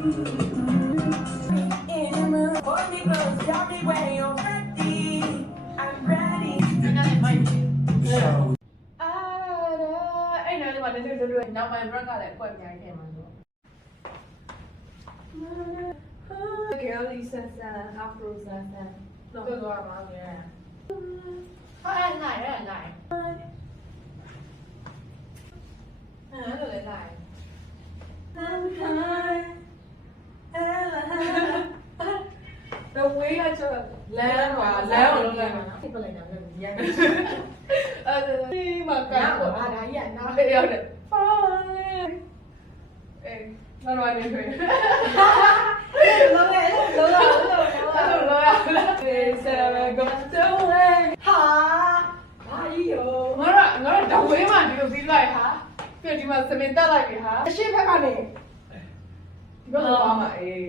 နောက်ပိုင်း break ကလည်းကွက်ပြိုင်ခဲ့မှာဆိုgirly sansan afro sansan တော့ပြောရမှာလေဟာနိုင်ရနိုင်အဲ့လိုလေနိုင်The way I just လမ်းပါလမ်းကိုလုပ်လိုက်မှာနော်ပြလိုက်တာလည်းရမ်းဒီမှာကပေါ့ဒါကြီးကနားလေးရောက်တယ်ဘာလို့လဲဖေးလောရဟာဘာကြီးရောငါတော့ဝေးမှဒီလိုပြီးလိုက်ဟာပြီးဒီမှာစမင်တက်လိုက်ပြီဟာအရှိဘက်ကနေဒီဘက်ကတော့မှာအေး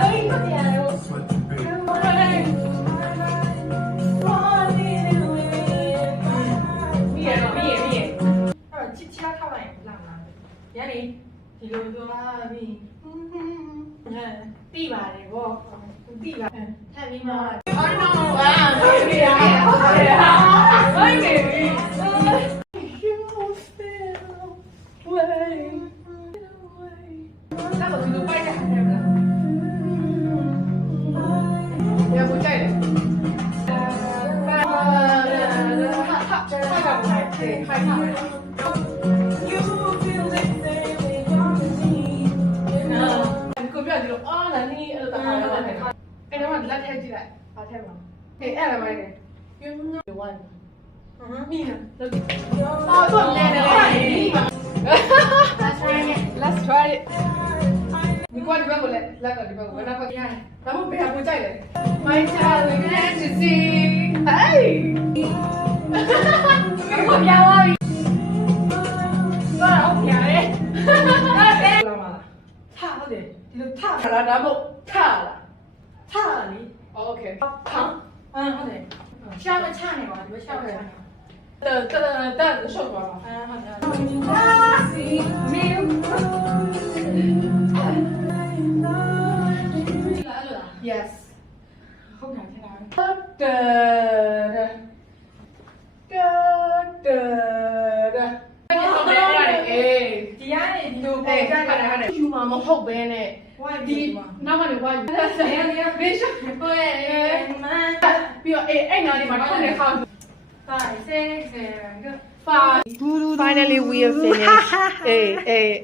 လေးမတရားရောရနေဒီလိုသွားပြီးတိပါတယ်ဗောတိပါထပ်ပြီးမှအော်နော်ဟာဟုတ်ပြီဟုတ်ပြီဟုတ်ပြီအဲ့လိုဒီလိုပိုက်ရတယ်မလားရဖို့ကြိုက်တယ်အဲ့တော့လက်ထည့်ကြည့်လိုက်ဘာထည့်မလဲဟေးအဲ့ဒါမိုက်တယ် you know the one မီးနော်တော့လဲတယ် let's try it ဒီကွာဒီဘက်ကိုလက်ကဒီဘက်ကိုနားပတ်ရတယ်ဒါမှမဟုတ်ဘယ်ဟာကိုကြိုက်လဲ my child we need to see hey ဘယ်ပြောင်းသွားပြီတော့ဟုတ်ရတယ်လာမလားထဟုတ်တယ်ဒီလိုထခလာဒါမှမဟုတ်ထလားထလေ okay ထဟုတ်တယ်ရှာမချနေပါဒီလိုရှာမချနေ的受过了。Yes。好感听来。ဒီကနေဒီလိုပေါ်ကြတယ်ယူမှာမဟုတ်ဘဲနဲ့ဒီနောက်ကနေဝါယူဘေးရှော့ကိုပြီးတော့အဲ့နားလေးမှာထွန်းနေခေါင်း 5, 6, 7, 5. Finally, we are finished. Hey.